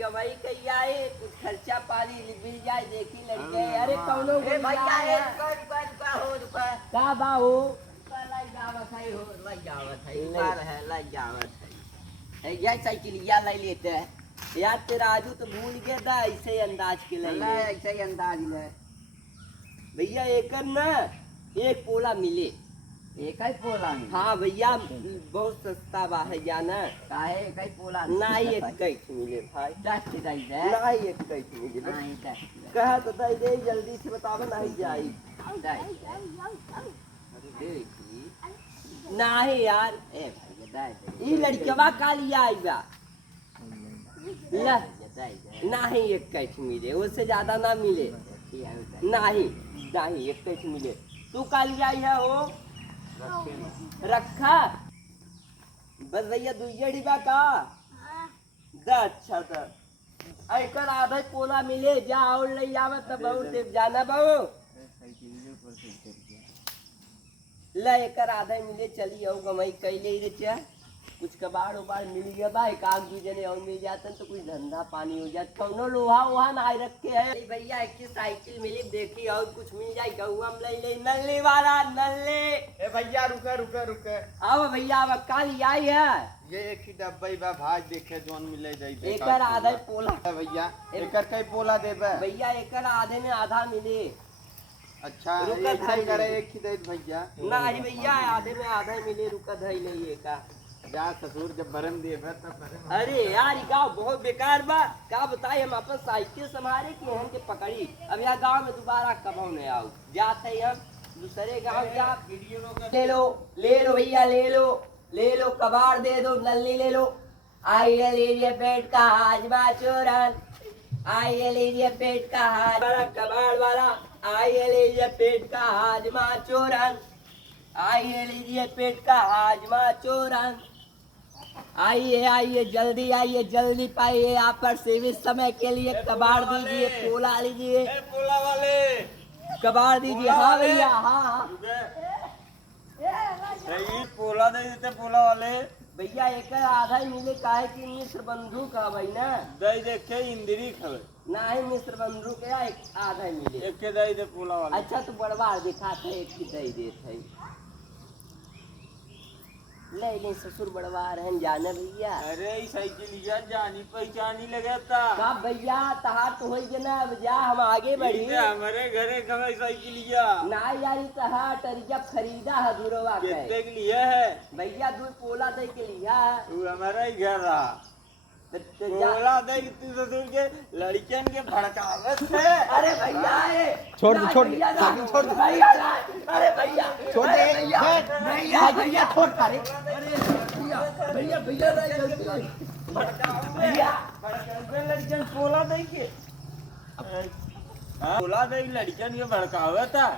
गवाई कही आए कुछ खर्चा पानी मिल जाए देखी लग गए। अरे कौनो भैया का बा हो लग जावत है हो लग जावत है बार है लग जावत है यही साइकिलिया ले लेते हैं यार। तेरा आजू तो भूल गया था ऐसे अंदाज के लिए ऐसे ही अंदाज ले भैया। एक ना एक पोला मिले एक ही पोला मिले। हाँ भैया बहुत सस्ता बा है जाना काहे एक ही पोला नहीं एक कैसे मिले भाई 10 की दई दे नहीं एक कैसे मिले नहीं 10 कहा तो दई दे जल्दी से बताओ नहीं जाई नहीं यार ए भाई दे ई लड़कवा का लिया आईबा नहीं एक कैसे मिले उससे ज्यादा ना मिले नहीं नहीं एक कैसे मिले। तू का लिया है हो रखा बस भैया दुइया डिब्बा का द अच्छा था ऐकर आधा पोला मिले जा और ले आवत त बहुत जाना बहु ले एकर आधा मिले चली आओ गमई कैले रे चा कुछ कबाड़ उबाड़ मिल गया भाई काग भी जने और मिल जाता तो कुछ धंधा पानी हो जाता कौनो लोहा वहा ना रखे है भैया एक साइकिल मिली देखी और कुछ मिल जाए गहुआ में ले नल्ले वाला नल्ले। ए भैया रुके रुके रुके अब भैया अब कल आई है ये एक ही डब्बा बा भाज देखे जोन मिले जाई एकर आधा पोला भैया एकर कई पोला देबे भैया एकर आधे में आधा मिले। अच्छा रुकत है करे एक ही दे भैया नहीं भैया आधे में आधा मिले रुकत है नहीं का जा ससुर जब बरम देबे तब अरे यार गाँव बहुत बेकार बा क्या बताए हम अपन साइकिल संभाले कि हम के पकड़ी अब यहाँ गांव में दोबारा कब नहीं आओ जाते हम दूसरे गांव जा ले लो भैया ले लो कबाड़ दे दो नल्ली ले लो आइए लीजिए पेट का हाजमा चूरन आइए लीजिए पेट का हाजमा कबाड़ वाला आइए लीजिए पेट का हाजमा चूरन आइए लीजिए पेट का हाजमा चूरन आइए आइए जल्दी पाइए आप पर सीमित समय के लिए कबाड़ दीजिए पोला लीजिए पोला वाले कबाड़ दीजिए। हाँ भैया हाँ पोला दे देते पोला वाले भैया एक आधा ही मिले काहे कि मिश्र बंधु का भाई ना दई देखे इंद्री खबर ना ही मिश्र बंधु के एक आधा ही मिले एक के दई दे पोला वाले। अच्छा तो बड़बार दिखाते एक की दई देते है ले ससुर बड़वार हैं जाने भैया। अरे साइकिल जानी पहचानी लगा था का भैया तहार तो होई के ना जा हम आगे बढ़ी हमारे घरे कमे साइकिल ना यार तहार टरिया खरीदा है दूरवा के कितने के लिए है भैया दूध पोला दे के लिया वो हमारा ही घर रहा पोला दे तू ससुर के लड़कियन के भड़कावत है। अरे भैया छोड़ छोड़ भैया अरे भैया छोड़ दे भैया छोड़ अरे भैया भैया लड़कियन पोला दे के पोला दे लड़कियन के भड़कावत है।